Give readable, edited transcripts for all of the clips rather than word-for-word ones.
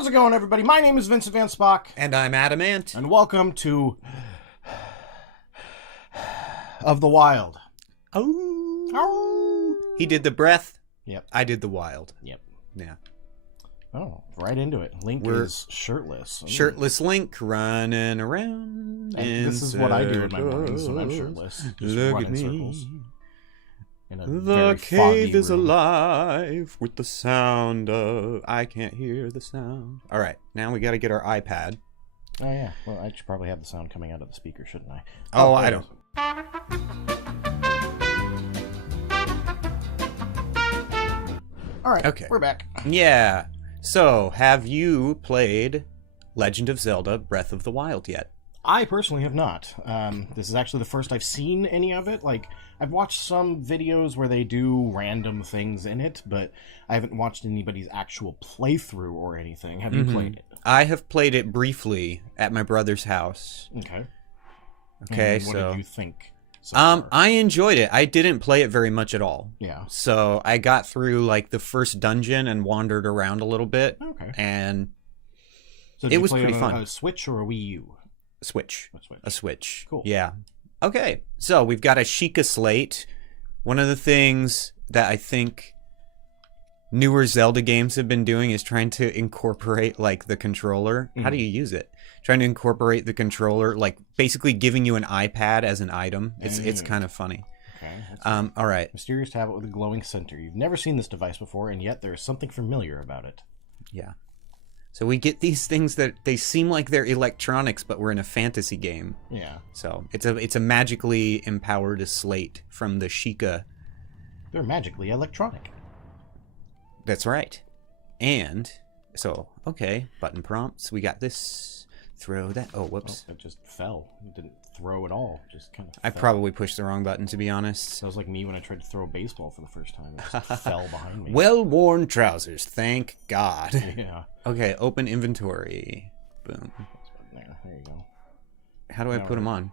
How's it going, everybody? My name is Vincent Van Spock. And I'm Adamant. And welcome to Of the Wild. Oh. He did the breath. Yep. I did the wild. Yep. Yeah. Oh, right into it. Link is shirtless. Ooh. Shirtless Link running around. This is what I do in my mornings when I'm shirtless. Just Look at me. circles. The cave is alive with the sound of... I can't hear the sound. All right, now we got to get our iPad. Oh, yeah. Well, I should probably have the sound coming out of the speaker, shouldn't I? Oh, I don't. All right, okay. We're back. Yeah. So, have you played Legend of Zelda Breath of the Wild yet? I personally have not. This is actually the first I've seen any of it. Like, I've watched some videos where they do random things in it, but I haven't watched anybody's actual playthrough or anything. Have you played it? I have played it briefly at my brother's house. Okay. Okay, and what did you think? So I enjoyed it. I didn't play it very much at all. Yeah. So I got through like the first dungeon and wandered around a little bit. Okay. And so it was pretty fun. A Switch or a Wii U? Switch. A Switch. Cool. Yeah. Okay. So we've got a Sheikah slate. One of the things that I think newer Zelda games have been doing is trying to incorporate like the controller. How do you use it? Trying to incorporate the controller, like basically giving you an iPad as an item. It's kind of funny. Okay. All right. Mysterious tablet with a glowing center. You've never seen this device before, and yet there is something familiar about it. Yeah. So we get these things that they seem like they're electronics, but we're in a fantasy game. Yeah. So it's a magically empowered slate from the Sheikah. They're magically electronic. That's right. And so, okay, button prompts. We got this. Throw that. Oh, whoops. Oh, it just fell. It didn't throw at all. Just kind of I probably pushed the wrong button, to be honest. That was like me when I tried to throw a baseball for the first time. It just fell behind me. Well-worn trousers. Thank God. Yeah. Okay, open inventory. Boom. There you go. How do I put them on?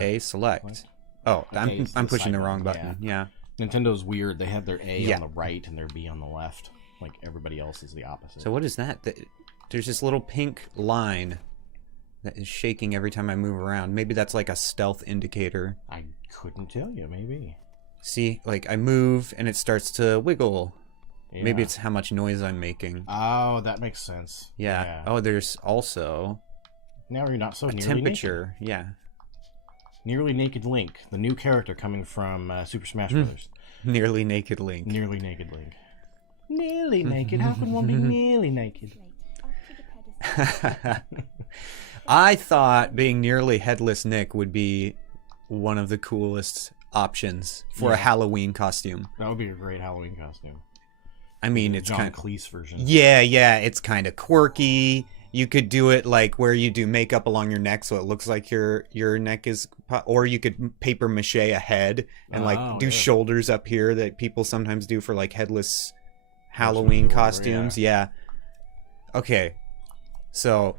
A, select. What? Oh, Okay, I'm pushing the wrong button. Yeah. Nintendo's weird. They have their A on the right and their B on the left. Like everybody else is the opposite. So what is that? There's this little pink line that is shaking every time I move around. Maybe that's like a stealth indicator. I couldn't tell you. Maybe. See, like I move and it starts to wiggle. Yeah. Maybe it's how much noise I'm making. Oh, that makes sense. Yeah. Oh, there's also now you're not so a nearly temperature. Naked. Yeah. Nearly Naked Link, the new character coming from Super Smash Bros. Nearly Naked Link. Nearly Naked Link. Nearly naked. How can one be nearly naked? I thought being nearly headless Nick would be one of the coolest options for a Halloween costume. That would be a great Halloween costume. I mean, it's John kind of Cleese version. Yeah, it's kind of quirky. You could do it like where you do makeup along your neck so it looks like your neck is, or you could paper mache a head and like do shoulders up here that people sometimes do for like headless Halloween costumes. Yeah. Okay. So,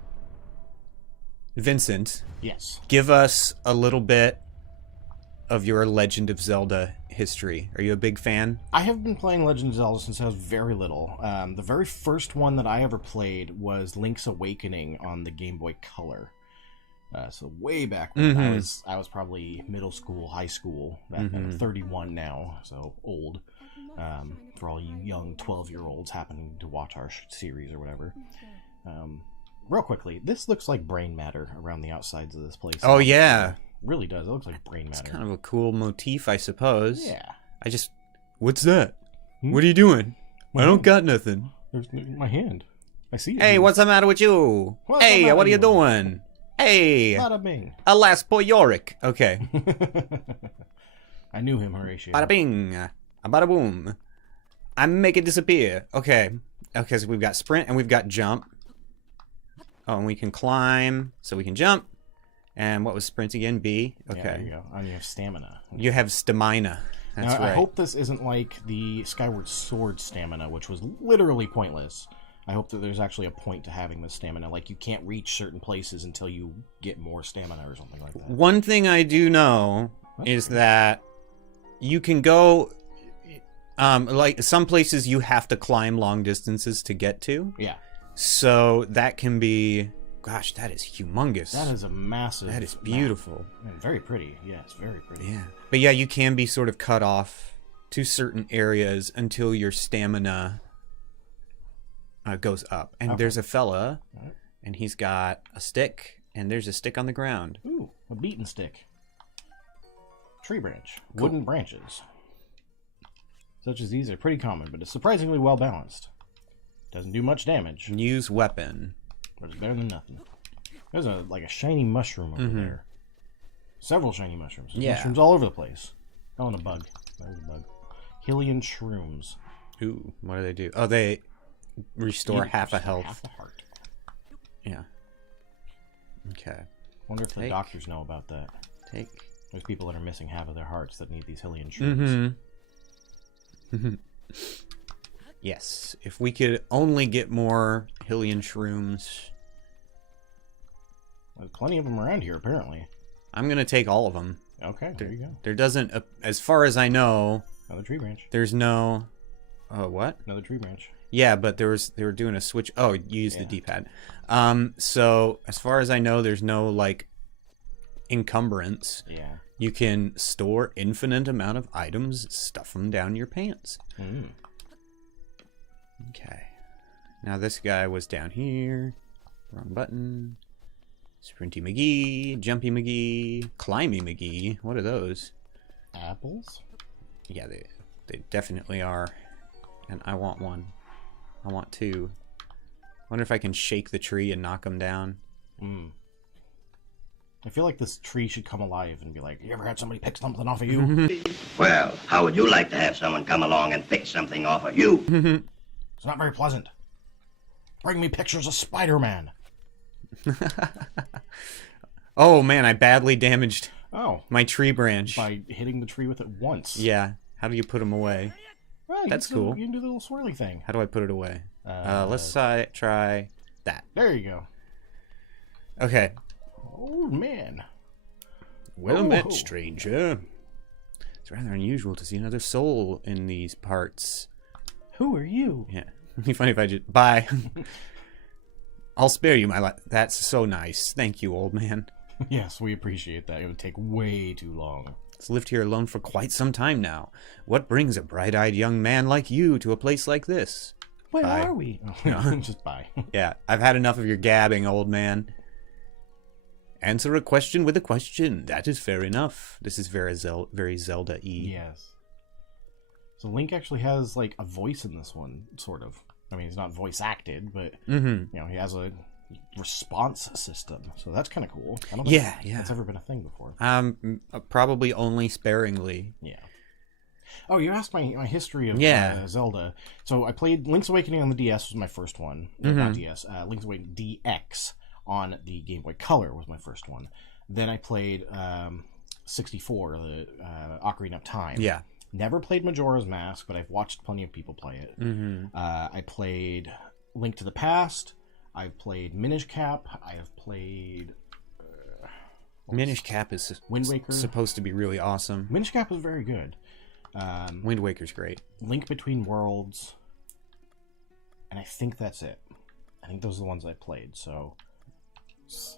Vincent. Yes. Give us a little bit of your Legend of Zelda history. Are you a big fan? I have been playing Legend of Zelda since I was very little. The very first one that I ever played was Link's Awakening on the Game Boy Color. So way back when I was probably middle school, high school. I'm 31 now, so old. For all you young 12-year-olds happening to watch our series or whatever. Real quickly, this looks like brain matter around the outsides of this place. Oh, yeah. It really does. It looks like brain matter. It's kind of a cool motif, I suppose. Yeah. What's that? What are you doing? I don't got nothing. There's my hand. I see it. Hey, what's the matter with you? Hey, what are you doing? Hey. Bada bing. Alas, poor Yorick. Okay. I knew him, Horatio. Bada bing. Bada boom. I make it disappear. Okay. Okay, so we've got sprint and we've got jump. Oh, and we can climb, so we can jump. And what was sprint again? B? Okay. Yeah, there you go. And you have stamina. You have stamina. That's now, right. I hope this isn't like the Skyward Sword stamina, which was literally pointless. I hope that there's actually a point to having this stamina. Like, you can't reach certain places until you get more stamina or something like that. One thing I do know is that you can go... like, some places you have to climb long distances to get to. Yeah. So that can be... Gosh, that is humongous. That is a massive... That is beautiful. And very pretty. Yes, very pretty. Yeah. But yeah, you can be sort of cut off to certain areas until your stamina goes up. And there's a fella, and he's got a stick, and there's a stick on the ground. Ooh, a beaten stick. Tree branch. Cool. Wooden branches. Such as these are pretty common, but it's surprisingly well balanced. Doesn't do much damage. Use weapon. But it's better than nothing. There's like a shiny mushroom over there. Several shiny mushrooms. There's mushrooms all over the place. Oh, and a bug. There's a bug. Hylian shrooms. Ooh, what do they do? Oh, they restore half a health. Half a heart. Yeah. Okay. Wonder if the doctors know about that. There's people that are missing half of their hearts that need these Hylian shrooms. Yes. If we could only get more Hylian shrooms. There's plenty of them around here, apparently. I'm going to take all of them. Okay, there you go. There doesn't, as far as I know... Another tree branch. There's no... Oh, what? Another tree branch. Yeah, but they were doing a switch. Oh, you used the D-pad. So, as far as I know, there's no, like, encumbrance. Yeah. You can store infinite amount of items, stuff them down your pants. Okay. Now this guy was down here. Wrong button. Sprinty McGee, Jumpy McGee, Climby McGee. What are those? Apples? Yeah, they definitely are. And I want one. I want two. Wonder if I can shake the tree and knock them down. I feel like this tree should come alive and be like, you ever had somebody pick something off of you? Well, how would you like to have someone come along and pick something off of you? It's not very pleasant. Bring me pictures of Spider-Man. Oh man, I badly damaged my tree branch. By hitting the tree with it once. Yeah. How do you put them away? Well, That's cool. You can do the little swirly thing. How do I put it away? Let's try that. There you go. Okay. Oh, man. Well met, stranger. It's rather unusual to see another soul in these parts. Who are you? Yeah. It'd be funny if I just... Bye. I'll spare you my life. That's so nice. Thank you, old man. Yes, we appreciate that. It would take way too long. I've lived here alone for quite some time now. What brings a bright-eyed young man like you to a place like this? Where are we? Just bye. Yeah, I've had enough of your gabbing, old man. Answer a question with a question. That is fair enough. This is very Zelda-y. Yes. So Link actually has, like, a voice in this one, sort of. I mean, he's not voice acted, but, you know, he has a response system. So that's kind of cool. I don't think that's ever been a thing before. Probably only sparingly. Yeah. Oh, you asked my history of Zelda. So I played Link's Awakening on the DS was my first one. Not DS. Link's Awakening DX on the Game Boy Color was my first one. Then I played 64, the Ocarina of Time. Yeah. Never played Majora's Mask, but I've watched plenty of people play it. I played Link to the Past. I've played Minish Cap. I have played... Minish Cap is Wind Waker. Supposed to be really awesome. Minish Cap was very good. Wind Waker's great. Link Between Worlds. And I think that's it. I think those are the ones I played. So,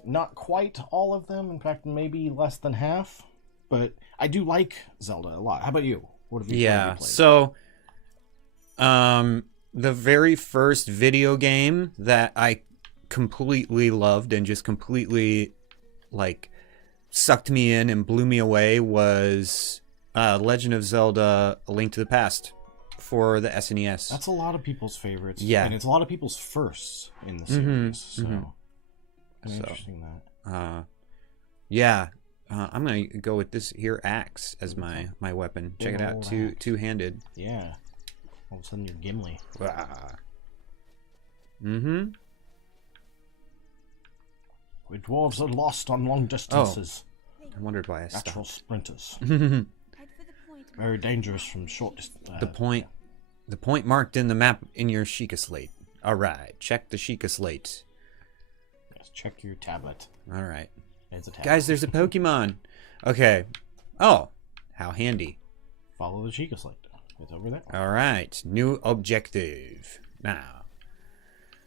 not quite all of them. In fact, maybe less than half. But I do like Zelda a lot. How about you? What have you played? So, the very first video game that I completely loved and just completely, like, sucked me in and blew me away was Legend of Zelda: A Link to the Past for the SNES. That's a lot of people's favorites. Yeah. And it's a lot of people's firsts in the series. So, interesting that. Yeah. I'm going to go with this here axe as my weapon. Check it out. Two-handed. Yeah. All of a sudden you're Gimli. We dwarves are lost on long distances. I wondered why I stopped. Natural sprinters. Very dangerous from short distance. The point marked in the map in your Sheikah slate. All right. Check the Sheikah slate. Yes, check your tablet. All right. It's a tablet. Guys, there's a Pokemon. Okay. Oh, how handy. Follow the Sheikah slate. It's over there. All right. New objective. Now,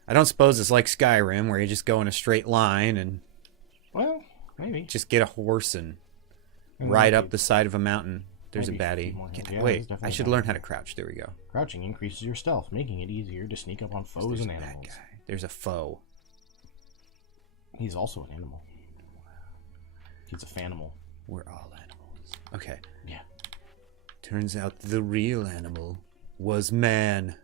I don't suppose it's like Skyrim where you just go in a straight line and Well, maybe. just get a horse and ride up the side of a mountain. There's a baddie. Yeah, Wait, I should learn how to crouch. There we go. Crouching increases your stealth, making it easier to sneak up on foes and There's a bad animals. guy. There's a foe. He's also an animal. He's a fanimal. We're all animals. Okay. Yeah. Turns out the real animal was man.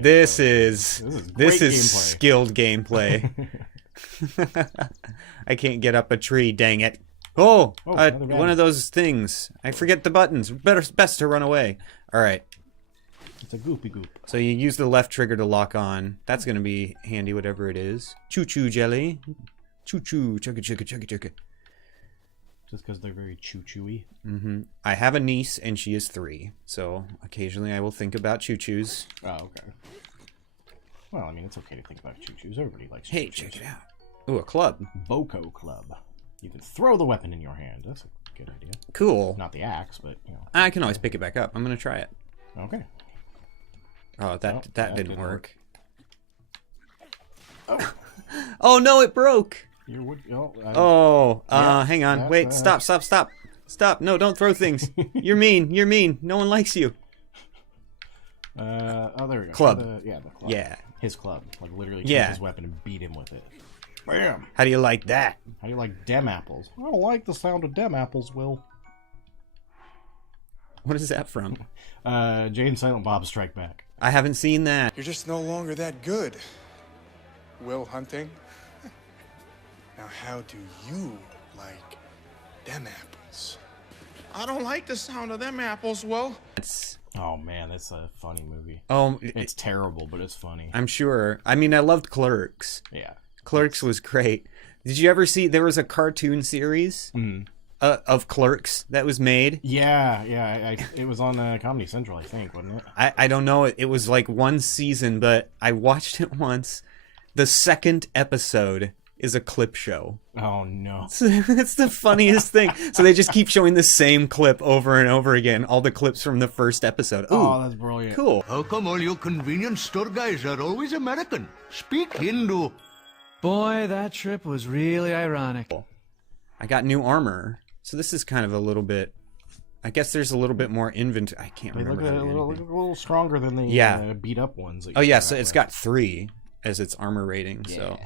This is great skilled gameplay. I can't get up a tree, dang it. Oh, one of those things. I forget the buttons. Best to run away. All right. It's a goopy goop. So you use the left trigger to lock on. That's going to be handy, whatever it is. Choo-choo jelly. Choo-choo. Chugga-chugga-chugga-chugga. Just because they're very choo-chooey. Mm-hmm. I have a niece, and she is 3. So occasionally I will think about choo-choos. Oh, okay. Well, I mean, it's okay to think about choo-choos. Everybody likes Hey, choo-choos. check it out. Ooh, a club. Boko Club. You can throw the weapon in your hand. That's a good idea. Cool. Not the axe, but, you know. I can always pick it back up. I'm going to try it. Okay. Oh, that didn't work. Oh. Oh, no, it broke. Your wood. Hang on. Wait, stop. Stop. No, don't throw things. You're mean. No one likes you. Oh, there we go. Club. The club. Yeah. His club. Like, literally take his weapon and beat him with it. Bam! How do you like that? How do you like dem apples? I don't like the sound of dem apples, Will. What is that from? Jay and Silent Bob Strike Back. I haven't seen that. You're just no longer that good, Will Hunting. Now, how do you like them apples? I don't like the sound of them apples, Will. Oh man, that's a funny movie. Oh, It's terrible, but it's funny. I'm sure. I mean, I loved Clerks. Yeah. Clerks was great. Did you ever see, there was a cartoon series of Clerks that was made? Yeah. It was on Comedy Central, I think, wasn't it? I don't know. It was like one season, but I watched it once. The second episode is a clip show. Oh no. It's the funniest thing. So they just keep showing the same clip over and over again. All the clips from the first episode. Ooh, oh, that's brilliant. cool. How come all you convenience store guys are always American? Speak Hindu. Boy, that trip was really ironic. I got new armor. So this is kind of a little bit... I guess there's a little bit more inventory. I can't They remember. look a little stronger than the beat up ones. That Oh you yeah, start so out it's with. got 3 as its armor rating. Yeah. So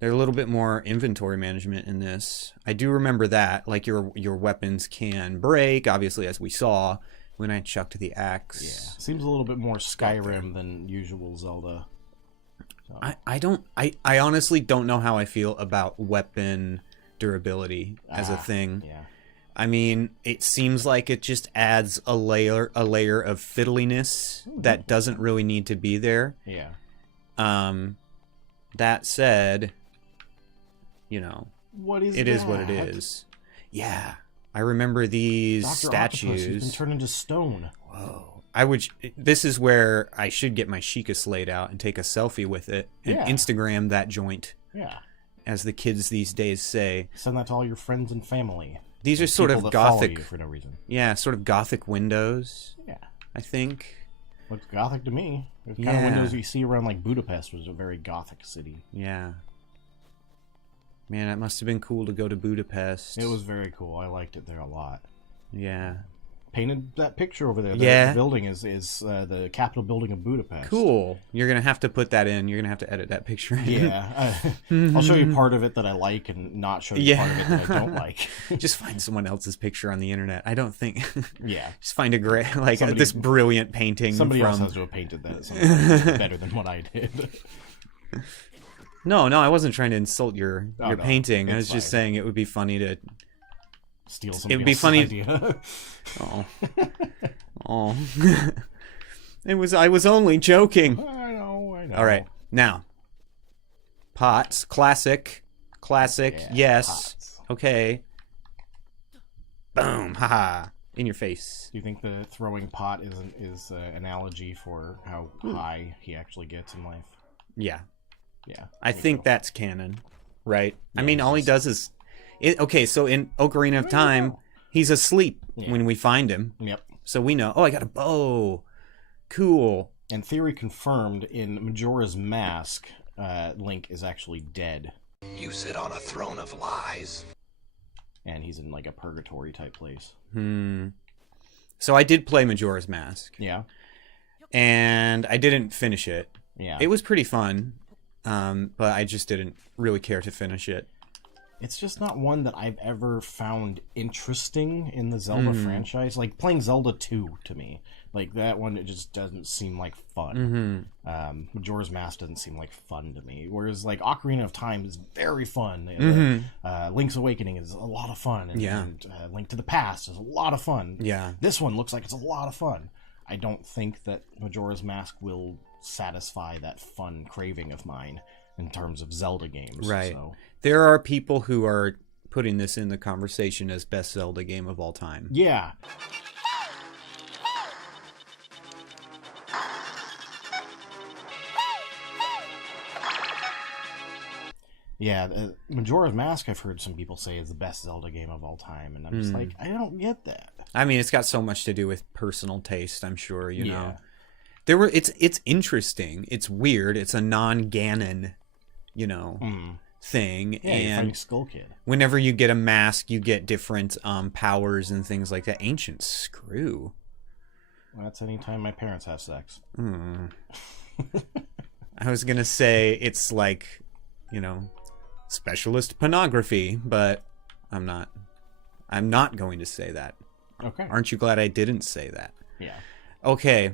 there's a little bit more inventory management in this. I do remember that. Like your weapons can break, obviously, as we saw when I chucked the axe. Yeah. Seems a little bit more Skyrim than usual Zelda. So. I honestly don't know how I feel about weapon durability as a thing. Yeah. I mean, it seems like it just adds a layer of fiddliness that doesn't really need to be there. Yeah. That said, you know, it is what it that? is. Yeah. I remember these Dr. statues. Octopus, you can turn into stone. Whoa. This is where I should get my Sheikah Slate out and take a selfie with it and Instagram that joint. Yeah. As the kids these days say. Send that to all your friends and family. These are sort People of that follow gothic you for no reason. Yeah, sort of gothic windows. Yeah. I think. Looks gothic to me. The kind of windows you see around like Budapest was a very gothic city. Yeah. Man, it must have been cool to go to Budapest. It was very cool. I liked it there a lot. Yeah. Painted that picture over there. Yeah. The building is the Capitol building of Budapest. Cool. You're going to have to put that in. You're going to have to edit that picture in. Yeah. I'll show you part of it that I like and not show you part of it that I don't like. Just find someone else's picture on the internet. I don't think... Yeah. Just find a great... this brilliant painting Somebody from... else has to have painted that. Something better than what I did. No, I wasn't trying to insult your no, painting. I was it's just fine. saying it would be funny to... Steal somebody would be else's funny- idea. Oh. Oh. I was only joking. I know. All right. Now. Pots. Classic. Yeah, Yes. pots. Okay. Boom. Haha. In your face. Do you think the throwing pot is an analogy for how high he actually gets in life? Yeah. Yeah. I think that's canon. Right? I Yeah, mean, all he does is... okay, so in Ocarina of Time, he's asleep when we find him. Yep. So we know, oh, I got a bow. Cool. And theory confirmed, in Majora's Mask, Link is actually dead. You sit on a throne of lies. And he's in like a purgatory type place. So I did play Majora's Mask. Yeah. And I didn't finish it. Yeah. It was pretty fun, but I just didn't really care to finish it. It's just not one that I've ever found interesting in the Zelda franchise. Like, playing Zelda 2 to me. Like, that one, it just doesn't seem like fun. Majora's Mask doesn't seem like fun to me. Whereas, like, Ocarina of Time is very fun. Link's Awakening is a lot of fun. And Link to the Past is a lot of fun. Yeah. This one looks like it's a lot of fun. I don't think that Majora's Mask will satisfy that fun craving of mine in terms of Zelda games. Right. So. There are people who are putting this in the conversation as best Zelda game of all time. Yeah. Yeah, Majora's Mask, I've heard some people say is the best Zelda game of all time, and I'm just like, I don't get that. I mean, it's got so much to do with personal taste, I'm sure, you know. It's interesting. It's weird. It's a non-Ganon, thing. Yeah, and you're fighting Skull Kid. Whenever you get a mask, you get different powers and things like that. Ancient screw. Well, that's anytime my parents have sex. I was gonna say it's like, specialist pornography, but I'm not. I'm not going to say that. Okay. Aren't you glad I didn't say that? Yeah. Okay.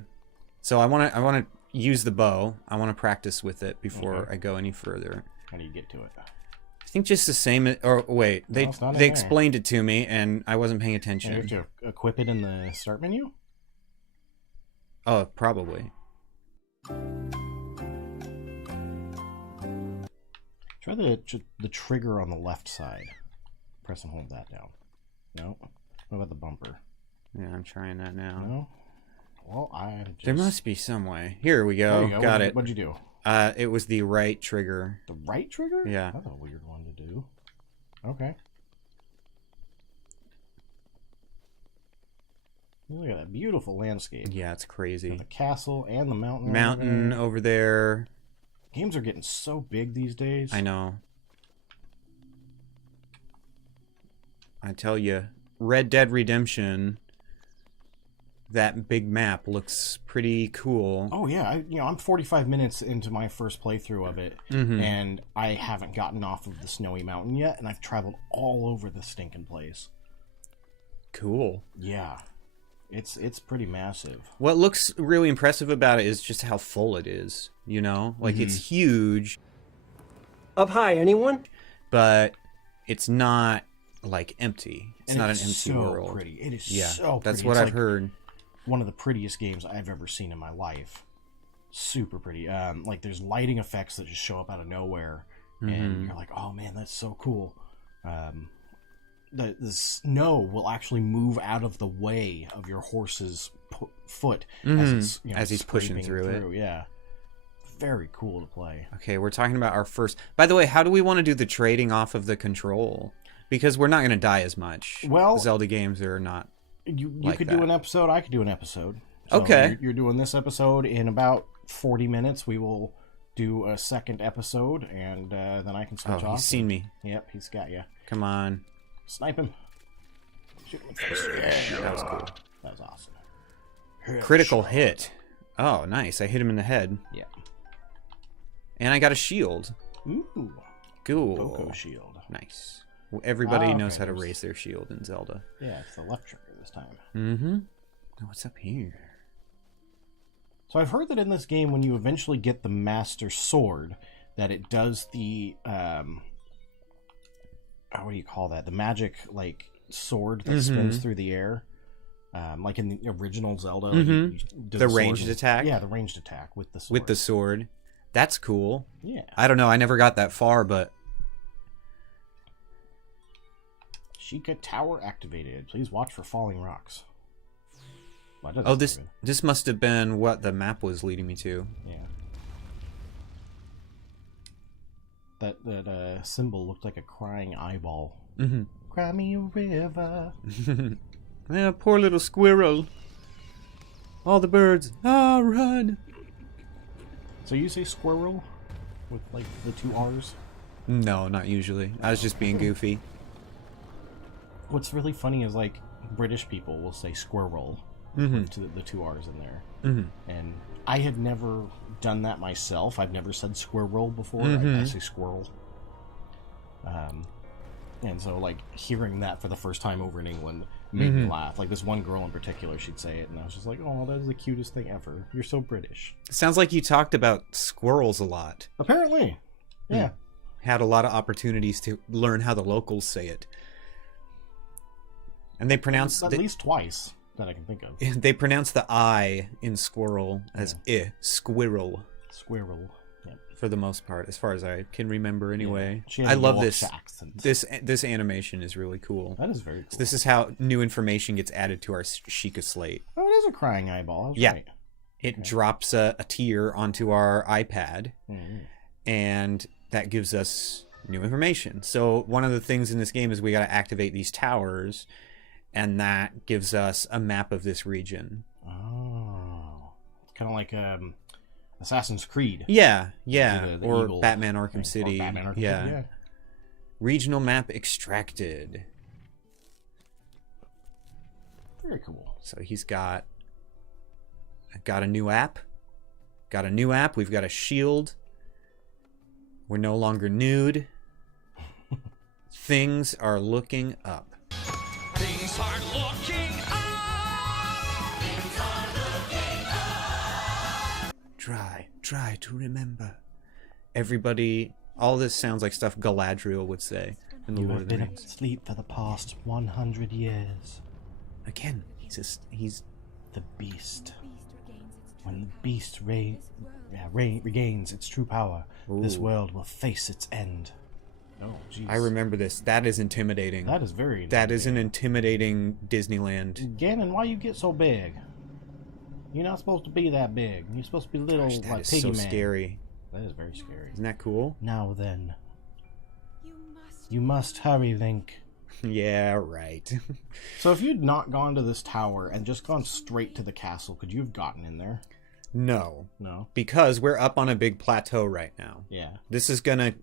So I want to use the bow. I want to practice with it before I go any further. How do you get to it? I think just the same. Or wait, they explained it to me and I wasn't paying attention. You have to equip it in the start menu? Oh, probably. Try the trigger on the left side. Press and hold that down. No. What about the bumper? Yeah, I'm trying that now. No. Well, There must be some way. Here we go. There you go. Got it. What'd you do? It was the right trigger. The right trigger? Yeah. That's a weird one to do. Okay. Look at that beautiful landscape. Yeah, it's crazy. The castle and the mountain. Mountain over there. Games are getting so big these days. I know. I tell you, Red Dead Redemption, that big map looks pretty cool. Oh yeah, I'm 45 minutes into my first playthrough of it, and I haven't gotten off of the snowy mountain yet, and I've traveled all over the stinking place. Cool. Yeah, it's pretty massive. What looks really impressive about it is just how full it is. Like it's huge. Up high, anyone? But it's not like empty. It's not an empty so world. Pretty. It is Yeah, so pretty. that's what I've heard. One of the prettiest games I've ever seen in my life. Super pretty. Like there's lighting effects that just show up out of nowhere, and you're like, oh man, that's so cool. The snow will actually move out of the way of your horse's foot as it's as he's pushing through it. Yeah, very cool to play. Okay, we're talking about our first. By the way, how do we want to do the trading off of the control? Because we're not going to die as much. Well, Zelda games are not. You like could that. do an episode. I could do an episode. So okay. You're doing this episode in about 40 minutes. We will do a second episode, and then I can switch off. He's seen me. Yep, he's got you. Come on. Snipe him. Shoot him in the face. Yeah, that was cool. That was awesome. Critical hit. Oh, nice. I hit him in the head. Yeah. And I got a shield. Ooh. Cool. Boko shield. Nice. Everybody knows how to there's- raise their shield in Zelda. Yeah, it's the left trigger this time. Mm-hmm. Oh, what's up here? So I've heard that in this game, when you eventually get the Master Sword, that it does the what do you call that? The magic sword that spins through the air, like in the original Zelda. Like you do The sword ranged attack? Yeah, the ranged attack with the sword. With the sword. That's cool. Yeah. I don't know. I never got that far, but Sheikah Tower activated. Please watch for falling rocks. Well, that oh, doesn't this must have been what the map was leading me to. Yeah. That symbol looked like a crying eyeball. Mm-hmm. Cry me a river. Yeah, poor little squirrel. All the birds. Ah, run. So you say squirrel with like the 2 R's? No, not usually. I was just being goofy. What's really funny is like British people will say squirrel with the 2 R's in there. And I have never done that myself. I've never said squirrel before. I say squirrel. And so like hearing that for the first time over in England made me laugh. Like this one girl in particular, she'd say it, and I was just like, "Oh, that is the cutest thing ever. You're so British." Sounds like you talked about squirrels a lot. Apparently, yeah. Had a lot of opportunities to learn how the locals say it. And they pronounce at least twice that I can think of. They pronounce the I in squirrel as I, squirrel. Squirrel. Yeah. For the most part, as far as I can remember anyway. Yeah. I love this. Accents. This animation is really cool. That is very cool. So this is how new information gets added to our Sheikah slate. Oh, it is a crying eyeball. I was right. It drops a tear onto our iPad, and that gives us new information. So one of the things in this game is we got to activate these towers, and that gives us a map of this region. Oh, it's kind of like Assassin's Creed. Yeah, or Eagle Batman Arkham thing. City. Or Batman Arkham City, yeah. Regional map extracted. Very cool. So he's got a new app. Got a new app. We've got a shield. We're no longer nude. Things are looking up. Things are looking up. Things are looking up. Try to remember. Everybody, all this sounds like stuff Galadriel would say in the Lord of the Rings. You have been asleep for the past 100 years. Again, he's the beast. When the beast regains its true power, this world will face its end. Oh, jeez. I remember this. That is intimidating. That is very intimidating. That is an intimidating Disneyland. Ganon, why you get so big? You're not supposed to be that big. You're supposed to be little, Gosh, that like is Piggy so Man. scary. That is very scary. Isn't that cool? Now then. You must hurry, Link. Yeah, right. So if you'd not gone to this tower and just gone straight to the castle, could you have gotten in there? No. No. Because we're up on a big plateau right now. Yeah. This is going to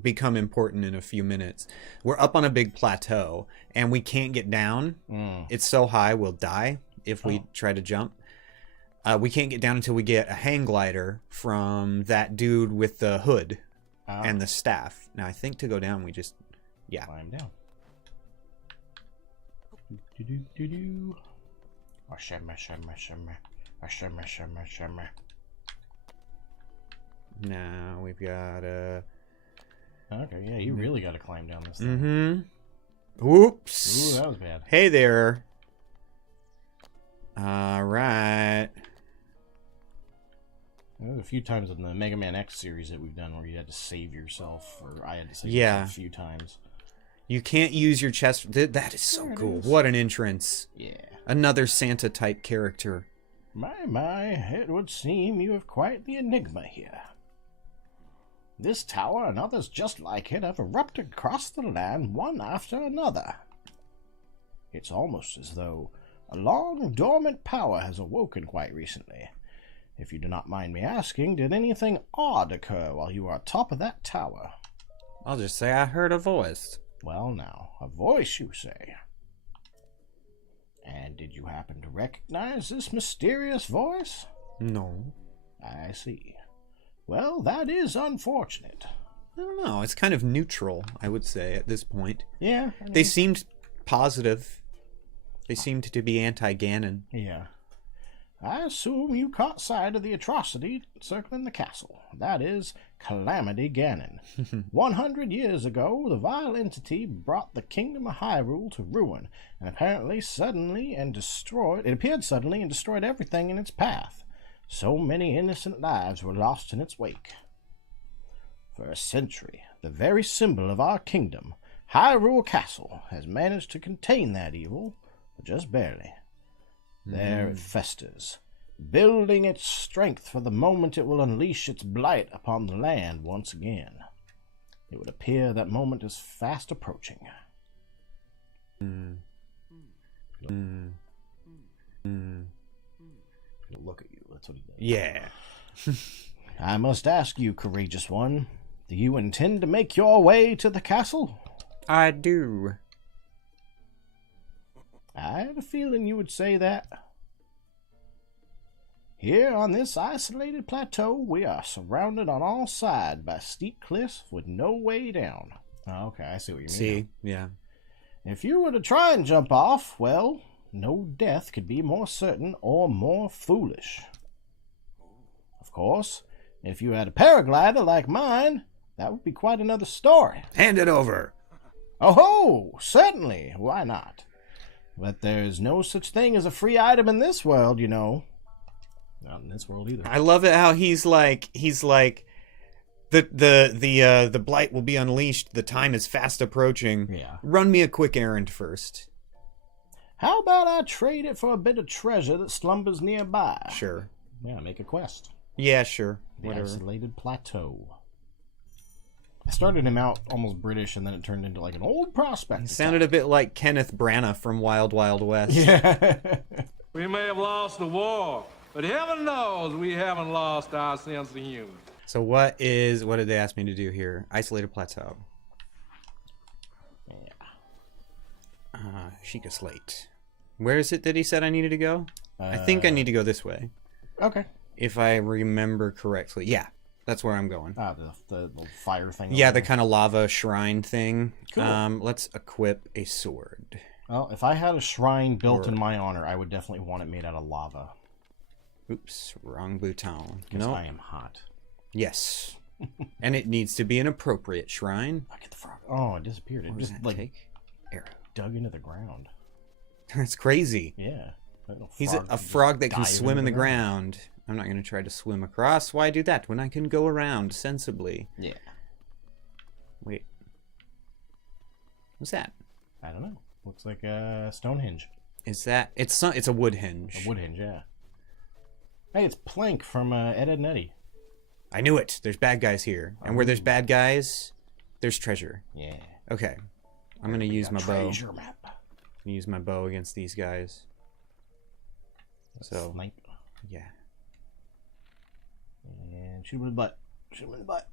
become important in a few minutes. We're up on a big plateau, and we can't get down. It's so high, we'll die if we try to jump. We can't get down until we get a hang glider from that dude with the hood and the staff. Now, I think to go down, we just... Yeah. Climb down. Do-do-do-do. Oh, shimmer, shimmer, shimmer. Oh, shimmer, shimmer, shimmer. Now we've got a... Okay, yeah, you really got to climb down this thing. Mm-hmm. Oops. Ooh, that was bad. Hey there. All right. There's a few times in the Mega Man X series that we've done where you had to save yourself, or I had to save myself a few times. You can't use your chest. That is so cool. What an entrance. Yeah. Another Santa-type character. My, it would seem you have quite the enigma here. This tower and others just like it have erupted across the land one after another. It's almost as though a long dormant power has awoken quite recently. If you do not mind me asking, did anything odd occur while you were atop of that tower? I'll just say I heard a voice. Well now, a voice you say. And did you happen to recognize this mysterious voice? No. I see. Well, that is unfortunate. I don't know. It's kind of neutral, I would say, at this point. Yeah. They seemed positive. They seemed to be anti-Ganon. Yeah. I assume you caught sight of the atrocity circling the castle. That is Calamity Ganon. 100 years ago, the vile entity brought the kingdom of Hyrule to ruin, and it appeared suddenly and destroyed everything in its path. So many innocent lives were lost in its wake. For a century, the very symbol of our kingdom, Hyrule Castle, has managed to contain that evil, but just barely. There it festers, building its strength for the moment it will unleash its blight upon the land once again. It would appear that moment is fast approaching. He'll look at you. That's what he does. Yeah. I must ask you, courageous one, do you intend to make your way to the castle? I do. I had a feeling you would say that. Here on this isolated plateau, we are surrounded on all sides by steep cliffs with no way down. Oh, okay, I see what you mean. See, yeah. If you were to try and jump off, well, no death could be more certain or more foolish. Of course, if you had a paraglider like mine, that would be quite another story. Hand it over. Oh ho! Certainly, why not? But there's no such thing as a free item in this world, you know. Not in this world either. I love it how he's like the blight will be unleashed. The time is fast approaching. Yeah. Run me a quick errand first. How about I trade it for a bit of treasure that slumbers nearby? Sure. Yeah, make a quest. Yeah, sure. The Whatever. isolated plateau. I started him out almost British, and then it turned into like an old prospect. He sounded a bit like Kenneth Branagh from Wild Wild West. Yeah. We may have lost the war, but heaven knows we haven't lost our sense of humor. So what did they ask me to do here? Isolated plateau. Yeah. Sheikah Slate. Where is it that he said I needed to go? I think I need to go this way. Okay. If I remember correctly. Yeah, that's where I'm going. The fire thing. Yeah, the kind of lava shrine thing. Cool. Let's equip a sword. Well, if I had a shrine built in my honor, I would definitely want it made out of lava. Oops, wrong bouton. Because No. I am hot. Yes. And it needs to be an appropriate shrine. I get the frog. Oh, it disappeared. It What does just that like take? Arrow. dug into the ground. That's crazy. Yeah. He's a frog that can swim in the ground. I'm not going to try to swim across. Why do that when I can go around sensibly? Yeah. Wait. What's that? I don't know. Looks like a Stonehenge. Is that... It's a wood hinge. A wood hinge, yeah. Hey, it's Plank from Ed, Edd n Eddy. I knew it. There's bad guys here. And where there's bad guys, there's treasure. Yeah. Okay. I'm going to use my bow. Treasure map. Use my bow against these guys. So, Snipe. yeah. And shoot him in the butt. Shoot him in the butt.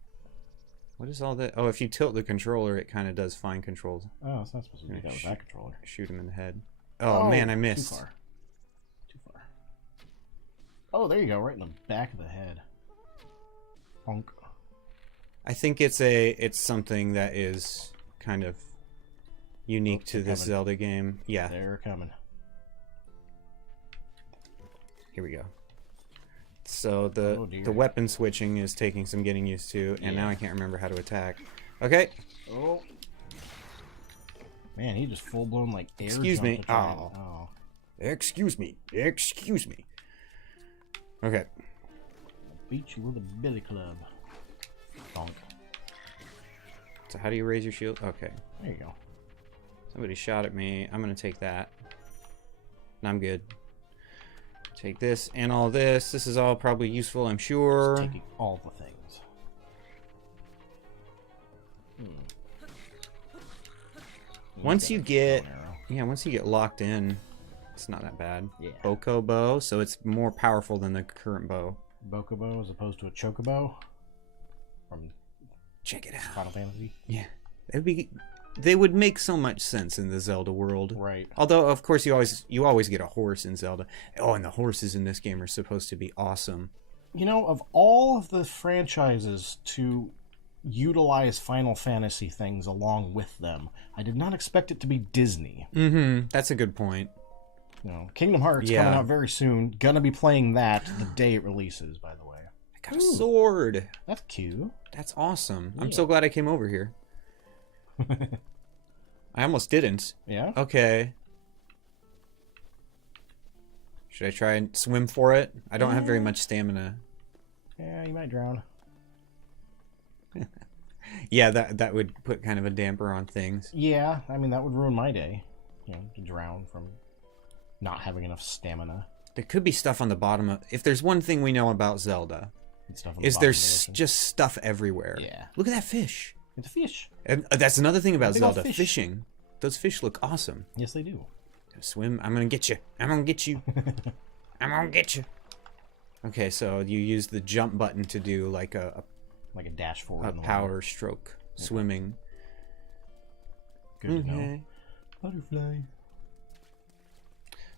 What is all that? Oh, if you tilt the controller, it kind of does fine controls. Oh, it's not supposed to do that with that controller. Shoot him in the head. Oh, man, I missed. Too far. Too far. Oh, there you go. Right in the back of the head. Bonk. I think it's something that is kind of unique to this Zelda game. Yeah. They're coming. Here we go. So the weapon switching is taking some getting used to, and now I can't remember how to attack. Okay. Oh. Man, he just full blown like air. Excuse me. jumped to try and- oh. Excuse me. Excuse me. Okay. Beat you with a billy club. Bonk. So how do you raise your shield? Okay. There you go. Somebody shot at me. I'm gonna take that. And I'm good. Take this and all this. This is all probably useful, I'm sure. Just taking all the things. Once you get locked in, it's not that bad. Yeah. Boko bow, so it's more powerful than the current bow. Bokobo as opposed to a chocobo from Check it out. Final Fantasy. Yeah. They would make so much sense in the Zelda world. Right. Although of course you always get a horse in Zelda. Oh, and the horses in this game are supposed to be awesome. You know, of all of the franchises to utilize Final Fantasy things along with them, I did not expect it to be Disney. Mm-hmm. That's a good point. You know, Kingdom Hearts coming out very soon. Gonna be playing that the day it releases, by the way. I got a sword. That's cute. That's awesome. Yeah. I'm so glad I came over here. I almost didn't. Yeah? Okay. Should I try and swim for it? I don't have very much stamina. Yeah, you might drown. Yeah, that would put kind of a damper on things. Yeah, I mean, that would ruin my day. You know, to drown from not having enough stamina. There could be stuff on the bottom of... If there's one thing we know about Zelda, is there's just stuff everywhere. Yeah. Look at that fish. It's a fish. And that's another thing about Big ol' Zelda. fish. Fishing. Those fish look awesome. Yes, they do. Swim. I'm gonna get you. I'm gonna get you. I'm gonna get you. Okay, so you use the jump button to do like a dash forward. A power stroke swimming. Good to know. Butterfly.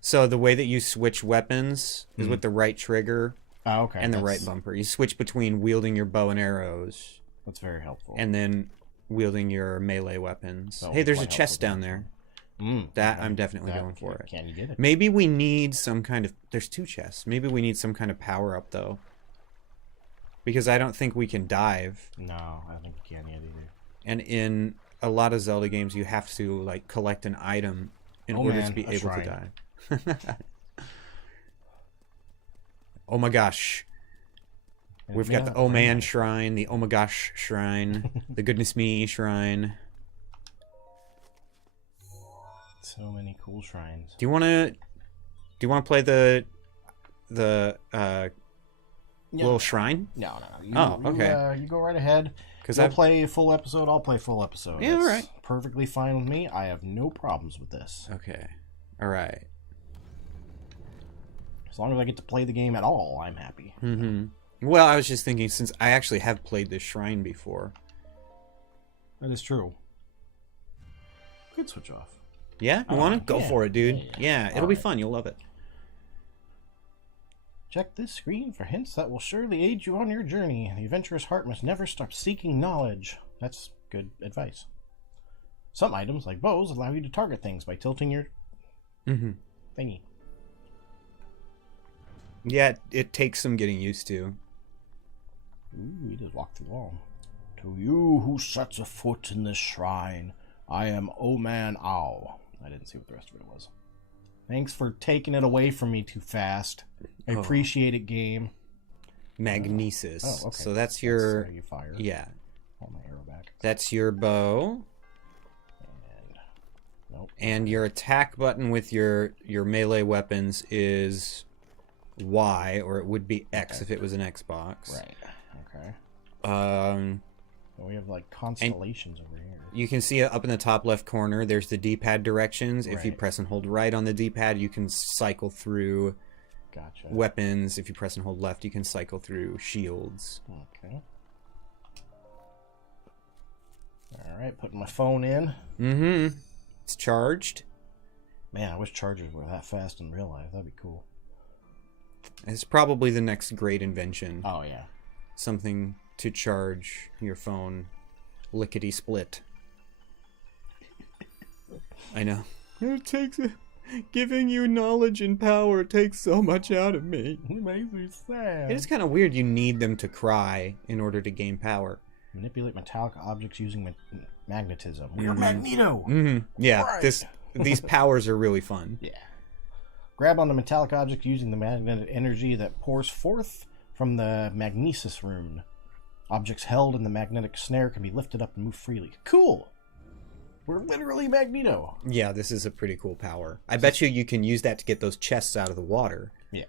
So the way that you switch weapons is with the right trigger and the right bumper. You switch between wielding your bow and arrows. That's very helpful. And then wielding your melee weapons. Hey, there's a chest down there. That I'm definitely going for it. Can you get it? Maybe we need some kind of... There's 2 chests. Maybe we need some kind of power-up, though. Because I don't think we can dive. No, I don't think we can yet either. And in a lot of Zelda games, you have to like collect an item in order to be able to dive. Oh my gosh. We've got the Oh Man shrine, the Oh my gosh shrine, the Goodness Me shrine. So many cool shrines. Do you want to play the little shrine? No. You go right ahead. Because I'll play a full episode, I'll play full episode. Yeah, all right. Perfectly fine with me. I have no problems with this. Okay. All right. As long as I get to play the game at all, I'm happy. Well, I was just thinking, since I actually have played this shrine before. That is true. Good switch off. Yeah? You want to? Go for it, dude. Yeah, it'll be fun. You'll love it. Check this screen for hints that will surely aid you on your journey. The adventurous heart must never stop seeking knowledge. That's good advice. Some items, like bows, allow you to target things by tilting your thingy. Yeah, it takes some getting used to. Ooh, we just walked through the wall. To you who sets a foot in this shrine, I am Oman Ao. I didn't see what the rest of it was. Thanks for taking it away from me too fast. I appreciate it, game. Magnesis. Okay. So that's your... That's how you fire. Yeah. Hold my arrow back. That's your bow. And... Nope. And your attack button with your melee weapons is Y, or it would be X if it was an Xbox. Right. Okay. We have like constellations over here. You can see it up in the top left corner. There's the D-pad directions. If you press and hold right on the D-pad, you can cycle through weapons. If you press and hold left, you can cycle through shields. Okay. All right, putting my phone in. It's charged. Man, I wish chargers were that fast in real life. That'd be cool. It's probably the next great invention. Oh, yeah. Something to charge your phone lickety-split. I know. It takes giving you knowledge and power takes so much out of me. It makes me sad. It is kind of weird you need them to cry in order to gain power. Manipulate metallic objects using magnetism. We're Magneto! Yeah, right. These powers are really fun. Yeah. Grab on the metallic object using the magnetic energy that pours forth from the magnesis rune. Objects held in the magnetic snare can be lifted up and move freely. Cool! We're literally Magneto. Yeah, this is a pretty cool power. I bet you can use that to get those chests out of the water. Yeah.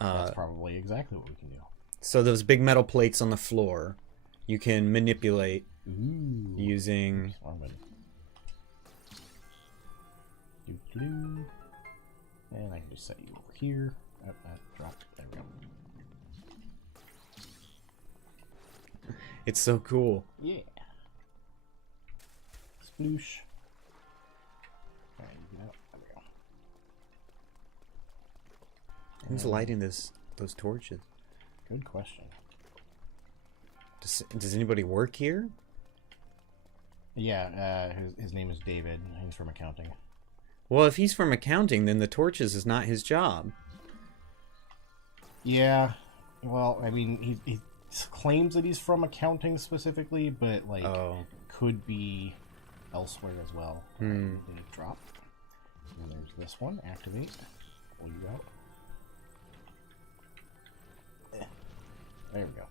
That's probably exactly what we can do. So those big metal plates on the floor, you can manipulate using... And I can just set you over here. Oh, that dropped. There we go. It's so cool. Yeah. Sploosh. Alright, you get out. There we go. Who's lighting those torches? Good question. Does anybody work here? Yeah, his name is David. He's from accounting. Well, if he's from accounting, then the torches is not his job. Yeah. Well, I mean, he claims that he's from accounting specifically, but, like, could be elsewhere as well. They drop. And there's this one. Activate. Pull you out. There we go.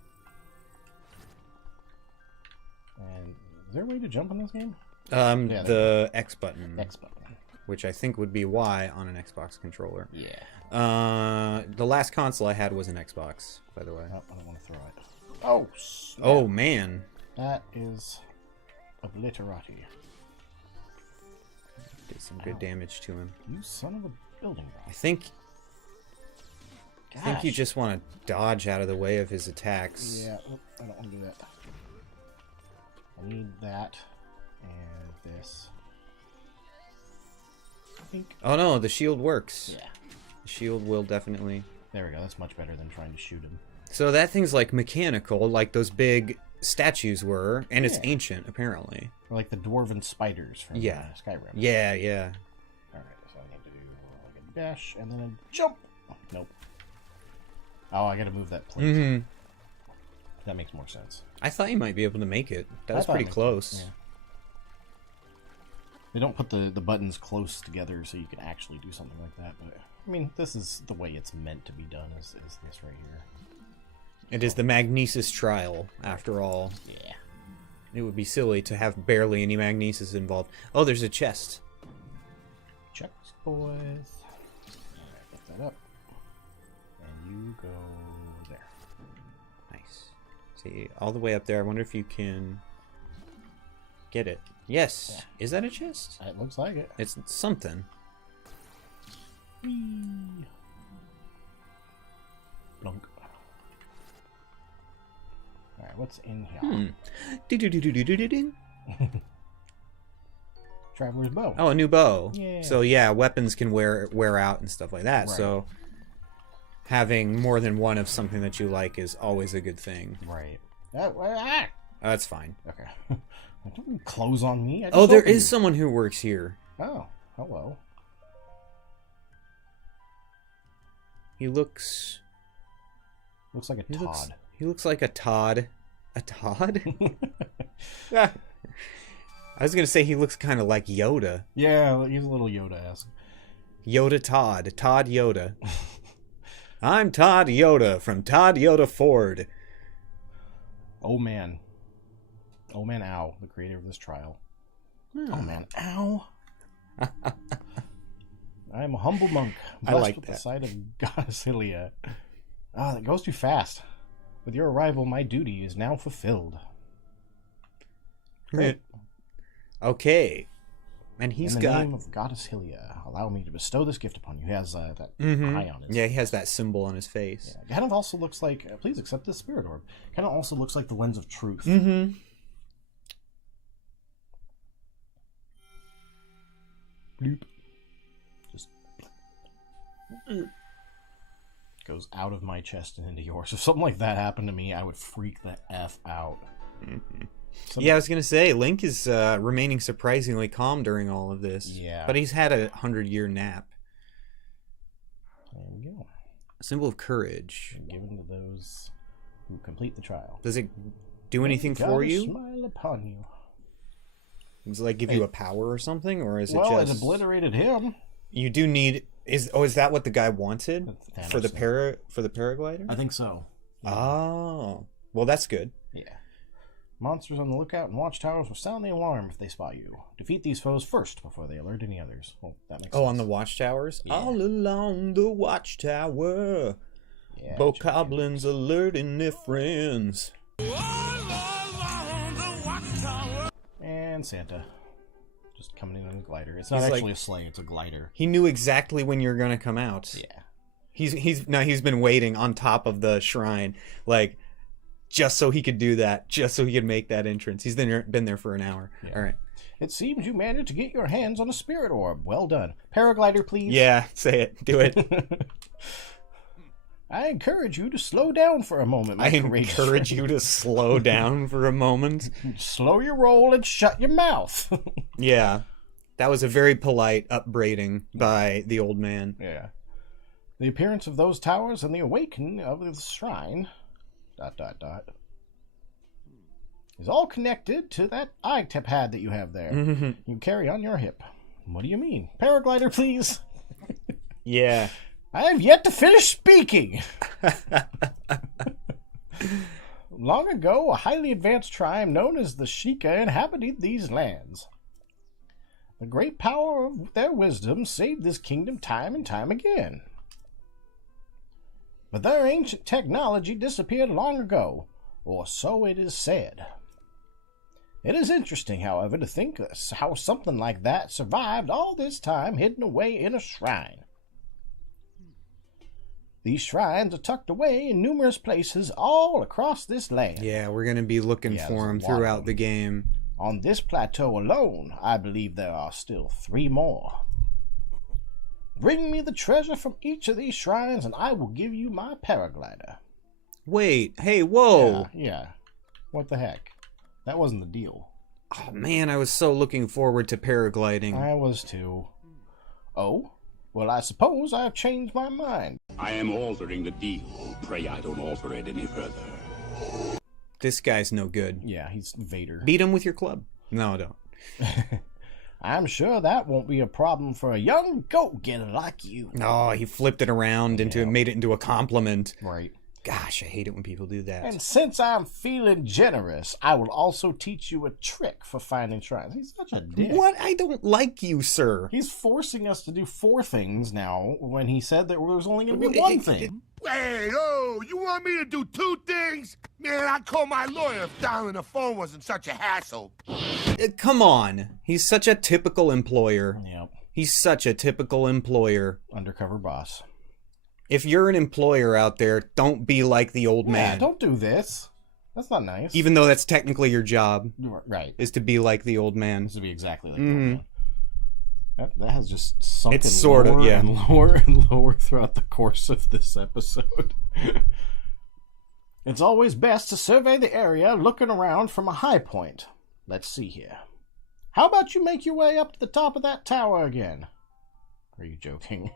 And is there a way to jump in this game? Yeah, the X button. X button. Which I think would be Y on an Xbox controller. Yeah. The last console I had was an Xbox, by the way. Oh, I don't want to throw it. Oh, snap. Oh, man. That is obliterati. Did some good damage to him. You son of a building rock. I think I think you just want to dodge out of the way of his attacks. Yeah, I don't want to do that. I need that and this. I think. Oh no, the shield works. Yeah. The shield will definitely... There we go, that's much better than trying to shoot him. So that thing's like mechanical, like those big statues were, and it's ancient, apparently. Or like the dwarven spiders from Skyrim. Yeah, yeah. Alright, so I need to do like a dash and then a jump. Nope. Oh, I gotta move that plate. Mm-hmm. That makes more sense. I thought you might be able to make it. That was pretty close. Yeah. They don't put the buttons close together so you can actually do something like that, but I mean, this is the way it's meant to be done, is this right here. It is the Magnesis trial, after all. Yeah. It would be silly to have barely any Magnesis involved. Oh, there's a chest. Checks, boys. Alright, lift that up. And you go there. Nice. See, all the way up there. I wonder if you can get it. Yes. Yeah. Is that a chest? It looks like it. It's something. Whee. Blunk. Alright, what's in here? Traveler's bow. Oh, a new bow. Yeah. So yeah, weapons can wear out and stuff like that. Right. So having more than one of something that you like is always a good thing. Right. That's fine. Okay. Don't close on me. Oh, there is someone who works here. Oh, hello. He looks like a Todd. He looks like a Todd. A Todd? I was going to say he looks kind of like Yoda. Yeah, he's a little Yoda-esque. Yoda Todd. Todd Yoda. I'm Todd Yoda from Todd Yoda Ford. Oh man. Oh man, ow. The creator of this trial. Oh man, ow. I am a humble monk. I like with that. The sight of Goddess Hylia. Ah, that goes too fast. With your arrival, my duty is now fulfilled. Great. Okay. And in the name of Goddess Hylia, allow me to bestow this gift upon you. He has that eye on his he has that symbol on his face. Yeah. Kind of also looks like, please accept this spirit orb. Kind of also looks like the lens of truth. Mm-hmm. Bloop. Just goes out of my chest and into yours. If something like that happened to me, I would freak the F out. Mm-hmm. Yeah, I was going to say, Link is remaining surprisingly calm during all of this. Yeah. But he's had a 100-year nap. There we go. A symbol of courage. Given to those who complete the trial. Does it do anything for you? Smile upon you. Does it like give you a power or something, or is it just? Well, it obliterated him. You do need is that what the guy wanted for the paraglider? I think so. Yeah. Oh, well, that's good. Yeah. Monsters on the lookout and watchtowers will sound the alarm if they spot you. Defeat these foes first before they alert any others. Well, that makes sense. On the watchtowers? Yeah. All along the watchtower. Yeah, bokoblins alerting their friends. And Santa. Just coming in on a glider. It's not actually a sleigh, it's a glider. He knew exactly when you're going to come out. Yeah. He's been waiting on top of the shrine, like, just so he could do that, just so he could make that entrance. He's been there for an hour. Yeah. All right. It seems you managed to get your hands on a spirit orb. Well done. Paraglider, please. Yeah, say it. Do it. I encourage you to slow down for a moment. Encourage you to slow down for a moment. Slow your roll and shut your mouth. Yeah. That was a very polite upbraiding by the old man. Yeah. The appearance of those towers and the awakening of the shrine... ... is all connected to that iPad that you have there. Mm-hmm. You carry on your hip. What do you mean? Paraglider, please. Yeah. I have yet to finish speaking. Long ago, a highly advanced tribe known as the Sheikah inhabited these lands. The great power of their wisdom saved this kingdom time and time again. But their ancient technology disappeared long ago, or so it is said. It is interesting, however, to think how something like that survived all this time hidden away in a shrine. These shrines are tucked away in numerous places all across this land. Yeah, we're going to be looking for them throughout the game. On this plateau alone, I believe there are still 3 more. Bring me the treasure from each of these shrines, and I will give you my paraglider. Wait, hey, whoa! Yeah. What the heck? That wasn't the deal. Oh man, I was so looking forward to paragliding. I was too. Oh? Well, I suppose I have changed my mind. I am altering the deal. Pray I don't alter it any further. This guy's no good. Yeah, he's Vader. Beat him with your club. No, don't. I'm sure that won't be a problem for a young go-getter like you. Oh, he flipped it around made it into a compliment. Right. Gosh, I hate it when people do that. And since I'm feeling generous, I will also teach you a trick for finding shrines. He's such a dick. What? I don't like you, sir. He's forcing us to do 4 things now when he said that there was only going to be 1 thing. Wait, oh, you want me to do 2 things? Man, I'd call my lawyer if dialing the phone wasn't such a hassle. Come on. He's such a typical employer. Yep. He's such a typical employer. Undercover boss. If you're an employer out there, don't be like the old man. Don't do this. That's not nice. Even though that's technically your job. Right. Is to be like the old man. Is to be exactly like the old man. That has just sunk it's sort of, yeah. and lower and lower throughout the course of this episode. It's always best to survey the area looking around from a high point. Let's see here. How about you make your way up to the top of that tower again? Are you joking?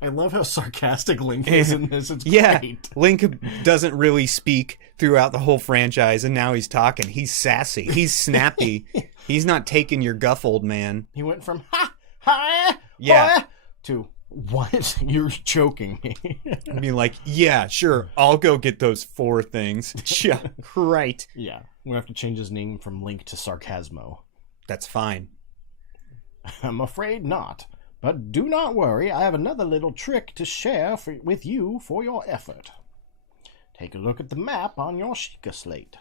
I love how sarcastic Link is in this. It's great. Link doesn't really speak throughout the whole franchise, and now he's talking. He's sassy. He's snappy. He's not taking your guff, old man. He went from ha, to what? You're choking me. I mean, like, yeah, sure, I'll go get those 4 things. Yeah, right. Yeah, we'll have to change his name from Link to Sarcasmo. That's fine. I'm afraid not. But do not worry, I have another little trick to share with you for your effort. Take a look at the map on your Sheikah slate.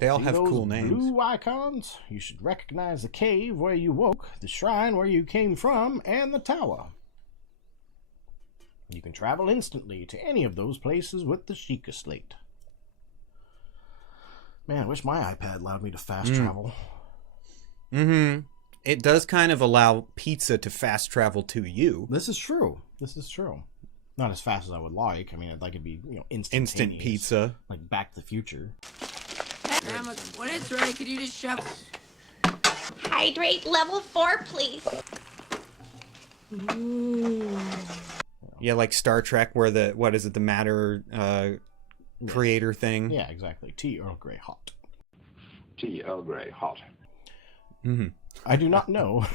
They all See have those cool names. Blue icons? You should recognize the cave where you woke, the shrine where you came from, and the tower. You can travel instantly to any of those places with the Sheikah slate. Man, I wish my iPad allowed me to fast travel. It does kind of allow pizza to fast travel to you. This is true. Not as fast as I would like. I mean, I'd like it to be, instantaneous. Instant pizza. Like Back to the Future. Grandma, when it's ready, could you just shove... Hydrate level 4, please. Ooh. Yeah, like Star Trek, where the matter creator thing. Yeah, exactly. Tea Earl Grey hot. Tea Earl Grey hot. I do not know.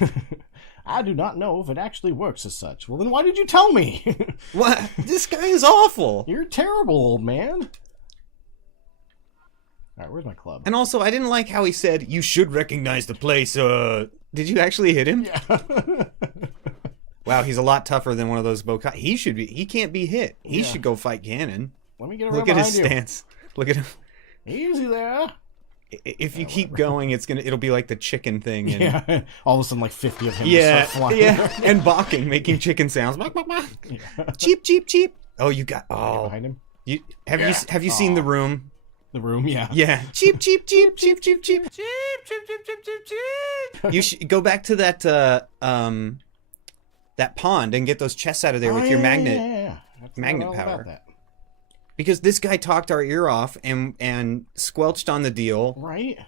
I do not know if it actually works as such. Well, then why did you tell me? What? This guy is awful. You're terrible, old man. All right, where's my club? And also, I didn't like how he said, you should recognize the place. Did you actually hit him? Yeah. Wow, he's a lot tougher than one of those Bokai. He can't be hit. He should go fight Ganon. Let me get around Look at his behind you. stance. Look at him. Easy there. If you keep going, it'll be like the chicken thing. And, yeah, all of a sudden, like 50 of him yeah, start flying. yeah, and balking, making chicken sounds. Yeah. Cheep, cheep, cheep. Oh, you got behind him. Have you seen The Room? The Room, yeah. Yeah. Cheep, cheep, cheep, cheep, cheep, cheep. Cheep, cheep, cheep, cheep, cheep, cheep. You should go back to that that pond and get those chests out of there with your magnet power. Because this guy talked our ear off and squelched on the deal. Right.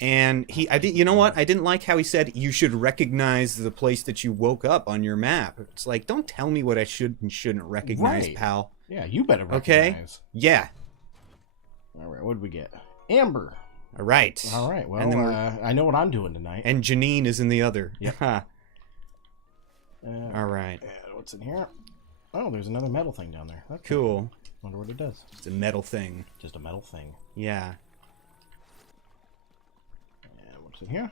And you know what? I didn't like how he said you should recognize the place that you woke up on your map. It's like, don't tell me what I should and shouldn't recognize, pal. Yeah, you better recognize. Okay? Yeah. All right, what did we get? Amber. All right. All right, well, and then I know what I'm doing tonight. And Janine is in the other. Yeah. All right. What's in here? Oh, there's another metal thing down there. That's cool. Wonder what it does. It's a metal thing. Just a metal thing. Yeah. And what's in here?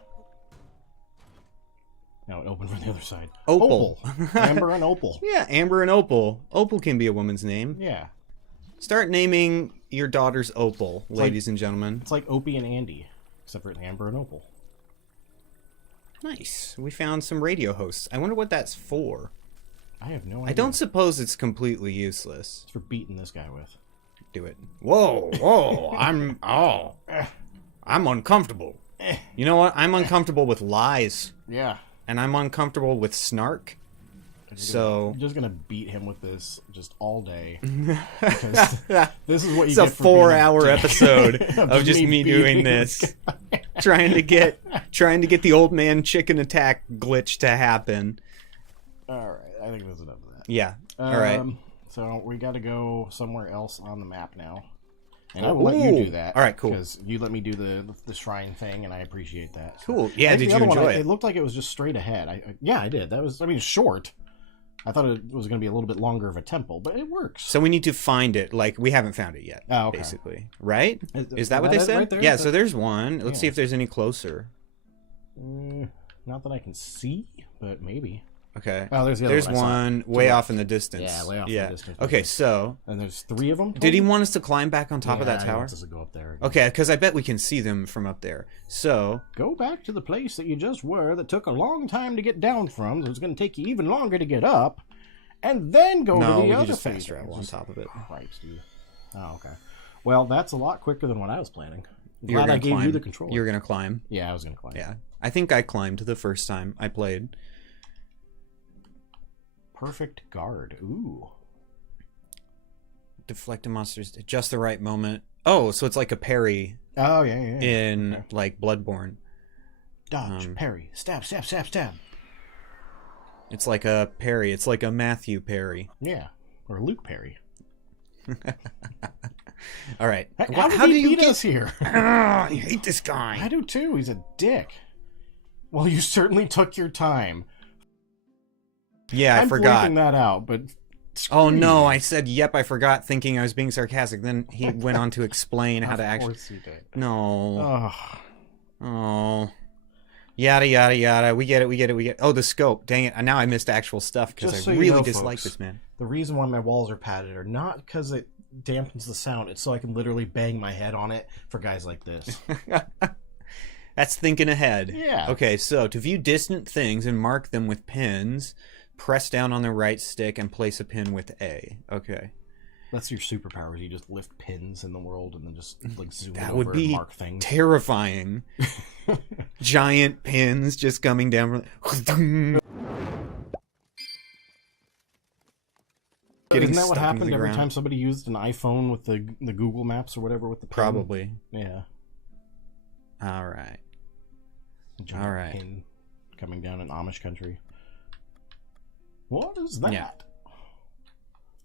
No, it opened from the other side. Opal. Amber and Opal. Yeah, Amber and Opal. Opal can be a woman's name. Yeah. Start naming your daughters Opal, ladies and gentlemen. It's like Opie and Andy, except for it's Amber and Opal. Nice. We found some radio hosts. I wonder what that's for. I have no idea. I don't suppose it's completely useless. It's for beating this guy with. Do it. Whoa, I'm uncomfortable. You know what? I'm uncomfortable with lies. Yeah. And I'm uncomfortable with snark. I'm just gonna beat him with this just all day. Because this is what you it's get a for 4-hour episode of just me doing this. trying to get the old man chicken attack glitch to happen. Alright, I think that's enough of that. Yeah. Alright. So we gotta go somewhere else on the map now. And I will let you do that. All right, cool. Because you let me do the shrine thing, and I appreciate that. So. Cool. Yeah, did you enjoy it? It looked like it was just straight ahead. Yeah, I did. That was, short. I thought it was going to be a little bit longer of a temple, but it works. So we need to find it. Like, we haven't found it yet, basically. Right? Is that what they said? Right there? Yeah, so there's one. Let's see if there's any closer. Not that I can see, but maybe. Okay. Oh, there's one way off in the distance. Yeah, way off in the distance. Okay, so... And there's 3 of them? Did he want us to climb back on top of that tower? Yeah, he wants us to go up there. Okay, because I bet we can see them from up there. So... Go back to the place that you just were that took a long time to get down from, so it's going to take you even longer to get up, and then go to the other just phase. fast travel on top of it. Christ, dude. Oh, okay. Well, that's a lot quicker than what I was planning. Glad I gave you the controller. You're going to climb? Yeah, I was going to climb. Yeah. I think I climbed the first time I played. Perfect guard. Ooh. Deflect a monsters at just the right moment. Oh, so it's like a parry. Oh, yeah. In, like, Bloodborne. Dodge, parry, stab. It's like a parry. It's like a Matthew parry. Yeah. Or Luke parry. All right. How do you get us here? I hate this guy. I do too. He's a dick. Well, you certainly took your time. Yeah, I forgot. I'm bleeping that out, but... Oh, no, I said, yep, I forgot, thinking I was being sarcastic. Then he went on to explain how to actually... Of course he did. No. Oh. Yada, yada, yada. We get it. Oh, the scope. Dang it. Now I missed actual stuff because I really dislike this, man. The reason why my walls are padded are not because it dampens the sound. It's so I can literally bang my head on it for guys like this. That's thinking ahead. Yeah. Okay, so to view distant things and mark them with pins... Press down on the right stick and place a pin with A. Okay. That's your superpower. You just lift pins in the world and then just like zoom that over would be and mark things. Terrifying. Giant pins just coming down. Isn't that what happened every time somebody used an iPhone with the Google Maps or whatever with the pin? Probably. Yeah. All right. Giant pin coming down in Amish country. What is that? Yeah.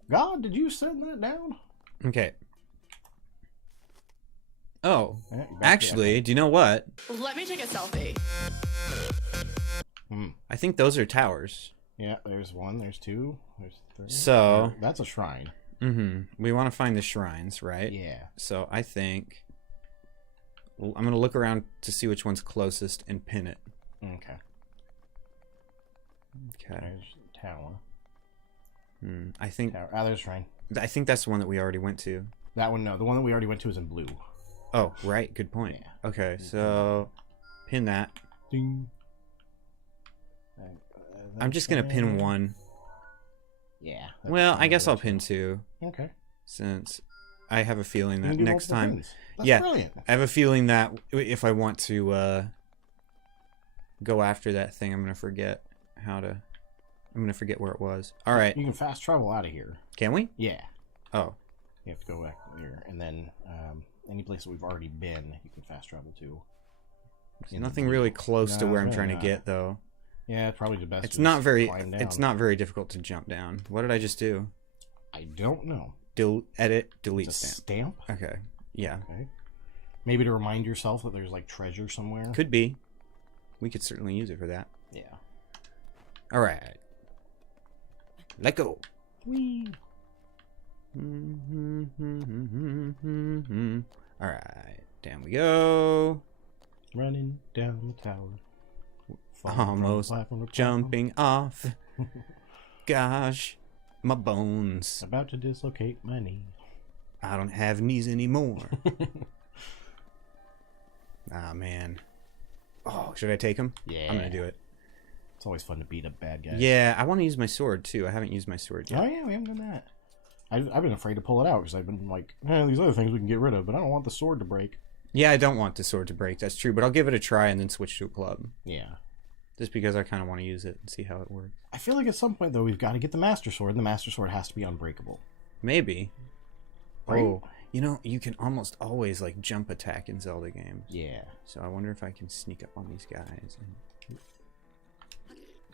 God, did you send that down? Okay. Oh, actually, do you know what? Let me take a selfie. I think those are towers. Yeah, there's 1, there's 2, there's 3. So... That's a shrine. We want to find the shrines, right? Yeah. So I think... I'm going to look around to see which one's closest and pin it. Okay. There's tower. I think... Tower. There's shrine. I think that's the one that we already went to. That one, no. The one that we already went to is in blue. Oh, right. Good point. Yeah. Okay, so... Pin that. Ding. I'm just going to pin 1. Yeah. Well, I guess I'll pin 2. Okay. Since I have a feeling that next time... That's brilliant. I have a feeling that if I want to go after that thing, I'm going to forget how to... I'm going to forget where it was. All right. You can fast travel out of here. Can we? Yeah. Oh. You have to go back here. And then any place that we've already been, you can fast travel to. There's nothing really close to where I'm trying to get, though. Yeah, probably the best. It's not very difficult to jump down. What did I just do? I don't know. Edit, delete stamp. Okay. Yeah. Okay. Maybe to remind yourself that there's like treasure somewhere. Could be. We could certainly use it for that. Yeah. All right. Let go. Whee. All right. Down we go. Running down the tower. Almost jumping off. Gosh, my bones. About to dislocate my knee. I don't have knees anymore. Ah, man. Oh, should I take him? Yeah. I'm gonna do it. It's always fun to beat up bad guys. Yeah, I want to use my sword too. I haven't used my sword yet. Oh yeah, we haven't done that. I've been afraid to pull it out because I've been like, these other things we can get rid of, but I don't want the sword to break. Yeah, I don't want the sword to break. That's true, but I'll give it a try and then switch to a club. Yeah. Just because I kind of want to use it and see how it works. I feel like at some point though we've got to get the Master Sword, and the Master Sword has to be unbreakable. Maybe. Right? Oh, you know, you can almost always like jump attack in Zelda games. Yeah. So I wonder if I can sneak up on these guys.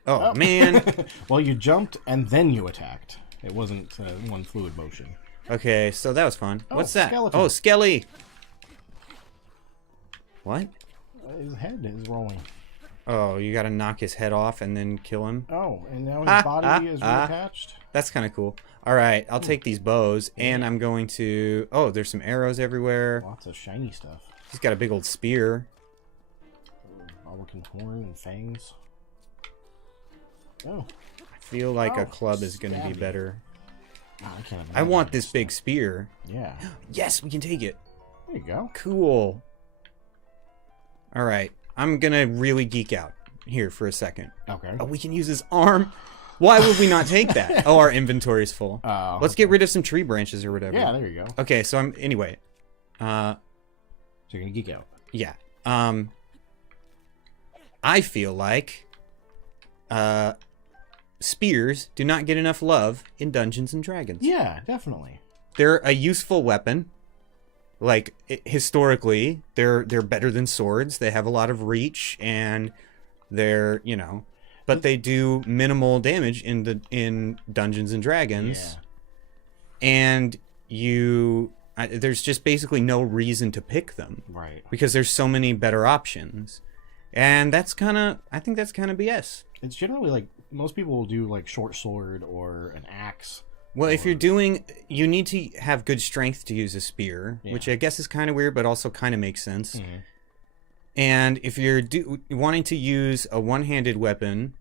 Oh man! Well, you jumped and then you attacked. It wasn't one fluid motion. Okay, so that was fun. Oh, What's that? skeleton. Oh, Skelly! What? His head is rolling. Oh, you gotta knock his head off and then kill him? Oh, and now his body is reattached? That's kind of cool. Alright, I'll take these bows, and I'm going to... Oh, there's some arrows everywhere. Lots of shiny stuff. He's got a big old spear. Looking horn and fangs. Oh. I feel like a club is going to be better. Oh, I want this big spear. Yeah. Yes, we can take it. There you go. Cool. Alright, I'm going to really geek out here for a second. Okay. Oh, we can use his arm. Why would we not take that? Oh, our inventory's full. Let's get rid of some tree branches or whatever. Yeah, there you go. Okay, so I'm... Anyway. So you're going to geek out. Yeah. I feel like... spears do not get enough love in Dungeons and Dragons. Yeah, definitely. They're a useful weapon. Like, historically, they're better than swords. They have a lot of reach, and they're, you know... But they do minimal damage in Dungeons and Dragons. Yeah. And there's just basically no reason to pick them. Right. Because there's so many better options. And I think that's kind of BS. It's generally like, most people will do like short sword or an axe. Well, if you're doing, you need to have good strength to use a spear, which I guess is kind of weird, but also kind of makes sense. Mm-hmm. And if you're wanting to use a one-handed weapon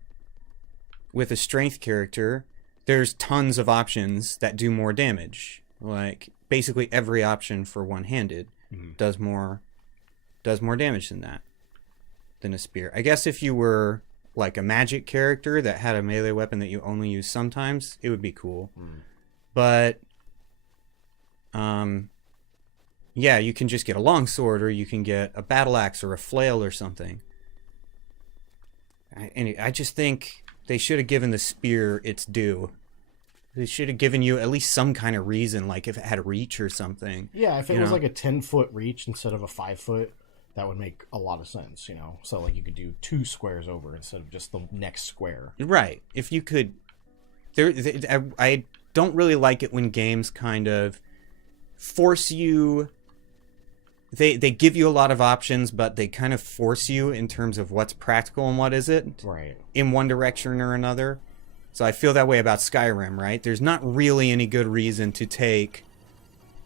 with a strength character, there's tons of options that do more damage. Like, basically every option for one-handed does more damage than a spear. I guess if you were like a magic character that had a melee weapon that you only use sometimes, it would be cool. But yeah, you can just get a longsword, or you can get a battle axe or a flail or something. I just think they should have given the spear its due. They should have given you at least some kind of reason, like if it had reach or something. Yeah, if it was like a 10-foot reach instead of a 5-foot, that would make a lot of sense, you know? So, like, you could do 2 squares over instead of just the next square. Right. If you could... I don't really like it when games kind of force you... They give you a lot of options, but they kind of force you in terms of what's practical and what isn't. Right. In one direction or another. So I feel that way about Skyrim, right? There's not really any good reason to take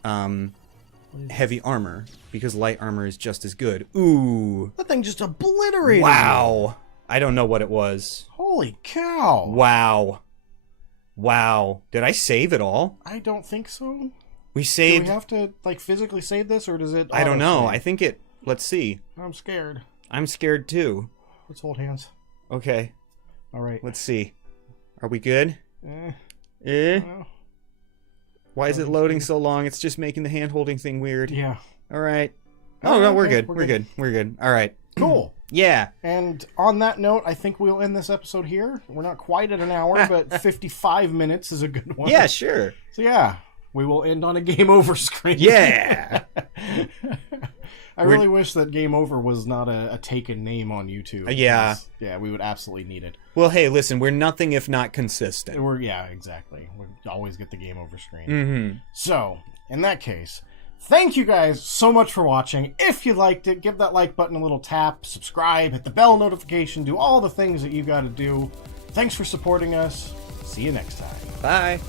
heavy armor, because light armor is just as good. Ooh. That thing just obliterated Wow. I don't know what it was. Holy cow. Wow. Wow. Did I save it all? I don't think so. We saved... Do we have to, like, physically save this, or does it... I don't know. auto-save? I think it... Let's see. I'm scared. I'm scared, too. Let's hold hands. Okay. All right. Let's see. Are we good? Eh? Why is it loading so long? It's just making the hand-holding thing weird. Yeah. All right. Oh, no, we're good. We're good. We're good. All right. Cool. Yeah. And on that note, I think we'll end this episode here. We're not quite at an hour, but 55 minutes is a good one. Yeah, sure. So yeah, we will end on a game over screen. Yeah. I really wish that Game Over was not a taken name on YouTube. Yeah. Yeah, we would absolutely need it. Well, hey, listen, we're nothing if not consistent. Yeah, exactly. We always get the Game Over screen. Mm-hmm. So, in that case, thank you guys so much for watching. If you liked it, give that like button a little tap, subscribe, hit the bell notification, do all the things that you got to do. Thanks for supporting us. See you next time. Bye.